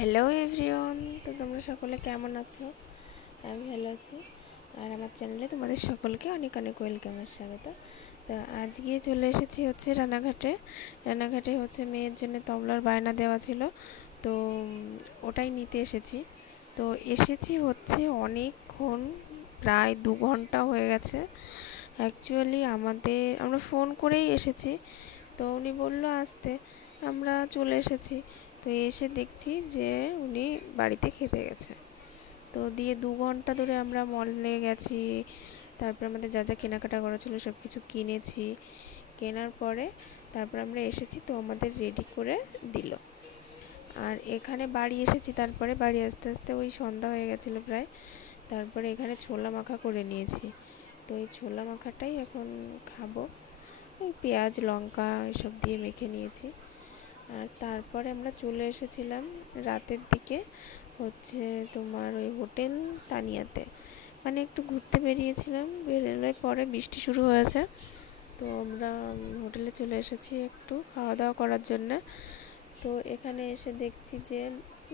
Hello everyone, তো তোমরা সকলে কেমন আছো? আমি ভালো আছি। আর আমার চ্যানেলে তোমাদের সকলকে অনেক অনেক ওয়েলকাম আর স্বাগত। তো আজকে চলে এসেছি হচ্ছে রানাঘাটে হচ্ছে মেয়ের জন্য তবলার বায়না দেওয়া ছিল, তো ওটাই নিতে এসেছি। তো এসেছি হচ্ছে অনেকক্ষণ, প্রায় 2 ঘন্টা হয়ে গেছে। অ্যাকচুয়ালি আমরা ফোন করেই এসেছি, তো উনি বললো আসতে, আমরা চলে এসেছি। তো এসে দেখছি যে উনি বাড়িতে খেতে গেছে। তো দিয়ে 2 ঘন্টা ধরে আমরা মলে গেছি, তারপর আমাদের যা যা কেনাকাটা করা ছিল সব কিছু কিনেছি। কেনার পরে তারপর আমরা এসেছি, তো আমাদের রেডি করে দিল। আর এখানে বাড়ি এসেছি, তারপরে বাড়ি আস্তে আস্তে ওই সন্ধ্যা হয়ে গেছিলো প্রায়। তারপরে এখানে ছোলা মাখা করে নিয়েছি, তো এই ছোলা মাখাটাই এখন খাবো। ওই পেঁয়াজ লঙ্কা এসব দিয়ে মেখে নিয়েছি। আর তারপরে আমরা চলে এসেছিলাম রাতের দিকে হচ্ছে তোমার ওই হোটেল তানিয়াতে, মানে একটু ঘুরতে বেরিয়েছিলাম। বেরোলে পরে বৃষ্টি শুরু হয়েছে, তো আমরা হোটেলে চলে এসেছি একটু খাওয়া দাওয়া করার জন্য। তো এখানে এসে দেখছি যে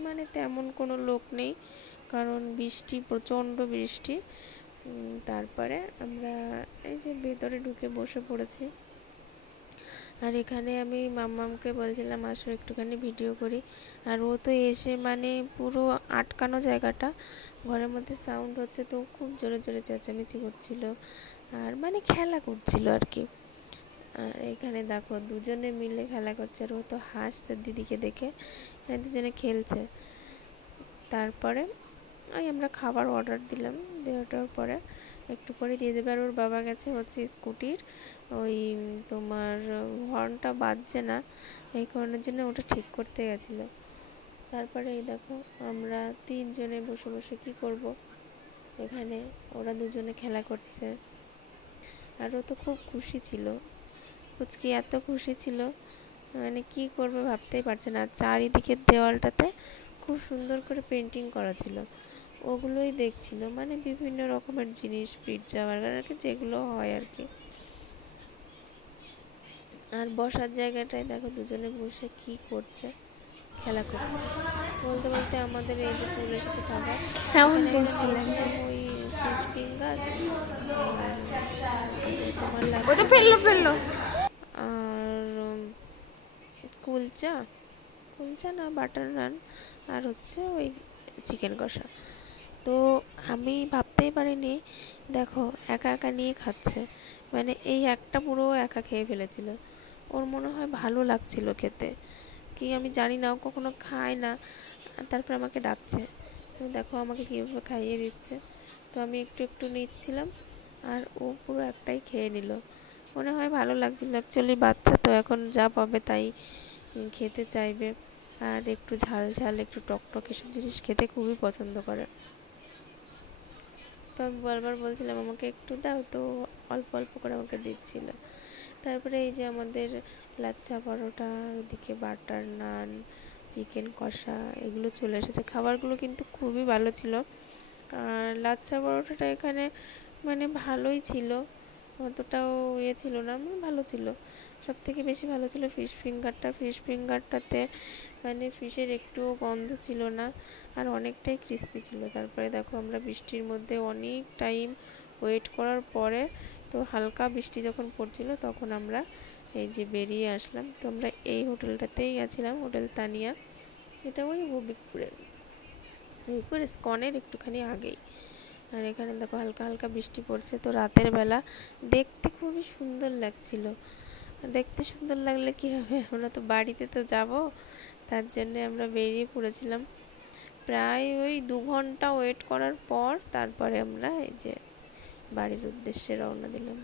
মানে তেমন কোনো লোক নেই, কারণ বৃষ্টি, প্রচণ্ড বৃষ্টি। তারপরে আমরা এই যে ভেতরে ঢুকে বসে পড়েছি। আর এখানে আমি মাম্মামকে বলছিলাম আসো একটুখানি ভিডিও করি। আর ও তো এসে মানে পুরো আটকানো জায়গাটা, ঘরের মধ্যে সাউন্ড হচ্ছে, তো খুব জোরে জোরে চেঁচামেচি করছিল আর মানে খেলা করছিল আর কি। আর এখানে দেখো দুজনে মিলে খেলা করছে, আর ও তো হাসছে দিদিকে দেখে, এখানে দুজনে খেলছে। তারপরে ওই আমরা খাবার অর্ডার দিলাম, দেওয়াটার পরে একটু পরে দিয়ে দেবে। আর ওর বাবা গেছে হচ্ছে স্কুটির ওই তোমার হর্নটা বাজছে না, এই কারণের জন্য ওটা ঠিক করতে গেছিলো। তারপরে এই দেখো আমরা 3 জনে বসে বসে কী করব, এখানে ওরা দুজনে খেলা করছে। আর ও তো খুব খুশি ছিল, পুচকি এত খুশি ছিল মানে কি করবে ভাবতেই পারছে না। চারিদিকের দেওয়ালটাতে খুব সুন্দর করে পেন্টিং করা ছিল, ওগুলোই দেখছিল, মানে বিভিন্ন রকমের জিনিস, পিৎজা বার্গার আর কি, যেগুলো হয় আর কি। আর বসার জায়গাটায় দেখো দুজনে বসে কি করছে, খেলা করছে। বলতে বলতে আমাদের এই যে চলে এসেছে খাবার। এখানে আমরা নিয়েছিলাম ওই ফিশ ফিঙ্গার আর তোমার লাচ্ছা আর কুলচা কুলচা না বাটার নান, আর হচ্ছে ওই চিকেন কষা। তো আমি ভাবতেই পারিনি, দেখো একা একা নিয়ে খাচ্ছে, মানে এই একটা পুরো একা খেয়ে ফেলেছিল। ওর মনে হয় ভালো লাগছিল খেতে, কি আমি জানি না, ও কখনো খায় না। তারপর আমাকে ডাকছে, দেখো আমাকে কীভাবে খাইয়ে দিচ্ছে। তো আমি একটু একটু নিচ্ছিলাম, আর ও পুরো একটাই খেয়ে নিল। মনে হয় ভালো লাগছিল, অ্যাকচুয়ালি বাচ্চা তো এখন যা পাবে তাই খেতে চাইবে। আর একটু ঝাল ঝাল একটু টকটক এসব জিনিস খেতে খুবই পছন্দ করে। তো আমি বারবার বলছিলাম আমাকে একটু দাও, তো অল্প অল্প করে আমাকে দিচ্ছিল। তারপরে এই যে আমাদের লাচ্ছা পরোটা, ওদিকে বাটার নান, চিকেন কষা, এগুলো চলে এসেছে। খাবারগুলো কিন্তু খুবই ভালো ছিল। আর লাচ্ছা পরোটাটা এখানে মানে ভালোই ছিল, অতটাও ছিল না, মানে ভালো ছিল। সব থেকে বেশি ভালো ছিল ফিশ ফিঙ্গারটাতে মানে ফিশের একটুও গন্ধ ছিল না, আর অনেকটাই ক্রিস্পি ছিল। তারপরে দেখো আমরা বৃষ্টির মধ্যে অনেক টাইম ওয়েট করার পরে, তো হালকা বৃষ্টি যখন পড়ছিল তখন আমরা এই যে বেরিয়ে আসলাম। তো আমরা এই হোটেলটাতেই গেছিলাম, হোটেল তানিয়া। এটা ওই হবিবপুর ইস্কনের একটুখানি আগেই। আর এখানে দেখো হালকা হালকা বৃষ্টি পড়ছে, তো রাতের বেলা দেখতে খুবই সুন্দর লাগছিল। দেখতে সুন্দর লাগলে কী হবে, আমরা তো বাড়িতে তো যাব, তার জন্যে আমরা বেরিয়ে পড়েছিলাম। প্রায় ওই 2 ঘন্টা ওয়েট করার পর তারপরে আমরা এই যে বাড়ির উদ্দেশ্যে রওনা দিলাম।